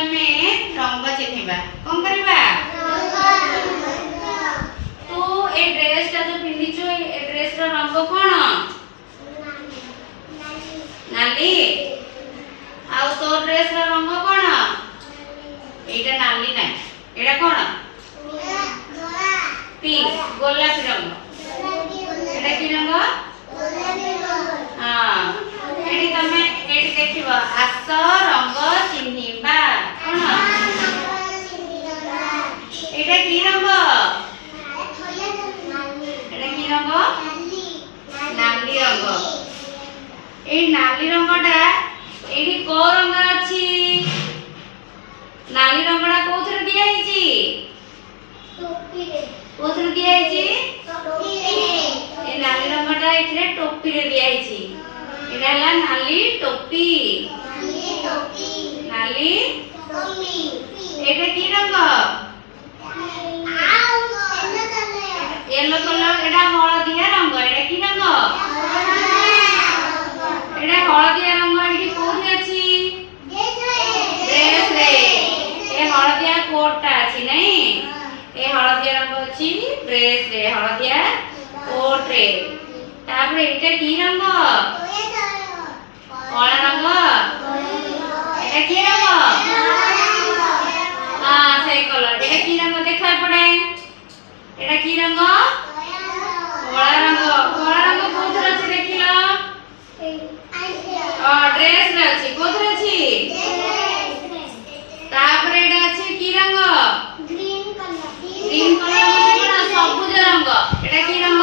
आमे रंग चिन्हिबा कोन करबा तू ए ड्रेस ता जो पिन्हिचो ए ड्रेस रो रंग कोन नाली आ तो ड्रेस रो रंग कोन एटा नाली ना एटा कोन पिंक गोलापी रंग एटा की रंग हां एटी तमे एटी देखिबो आस रंग चिन्हिबा कोन एटा की रंग एटा की रंग नाली रंग ए नाली रंगटा एटी को रंग अछि नाली रंगटा कोथरे दिया हिची टोपी रे कोथरे दिया हिची टोपी रे ए नाली रंगटा एथिरे टोपी रे दिया हिची एटा हला नाली टोपी नाली टोपी एटा की रंग येलो कलर एटा हळदिया रंग एटा की रंग एटा हळदिया रंग एटी कोथि अछि ड्रेस रे ए हळदिया कोटटा अछि नै ए हळदिया रंग अछि ड्रेस रे हळदिया कोट रे तापर एटा की रंग कला रंग एटा की रंग हां से कलर एटा की रंग देखा पड़े एटा की रंग कला रंग कोथरे अछि देखिलो ड्रेस रे अछि कोथरे अछि तापर एटा अछि की रंग ग्रीन कलर कोन सबुज रंग एटा की रंग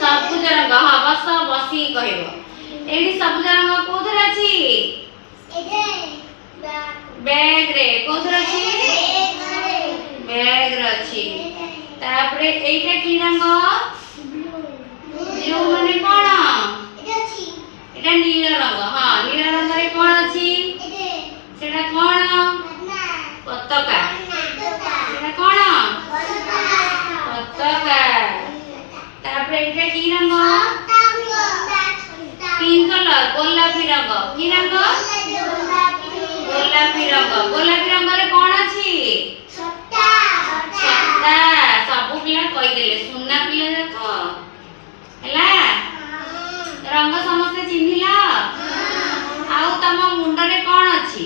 सबुज रंग हां बस बसी कहबो एडी सबुज रंग कोथरे अछि एटे बैग रे कोथरे अछि बैग रे अछि तापर एटा की रंग ब्लू माने कोन एटा अछि एटा नील रंग हां नील रंग रे कोन अछि सेटा कोन पताका सेटा कोन पताका तापर एटा की रंग पिंक कलर गोलापी रंग की रंग गोलापी रंग रे कोन अछि छत्ता सब पिला कहि देले सुन्ना पिला जाको हैला रंग समस्त चिन्हिला आउ तम मुंड रे कोन अछि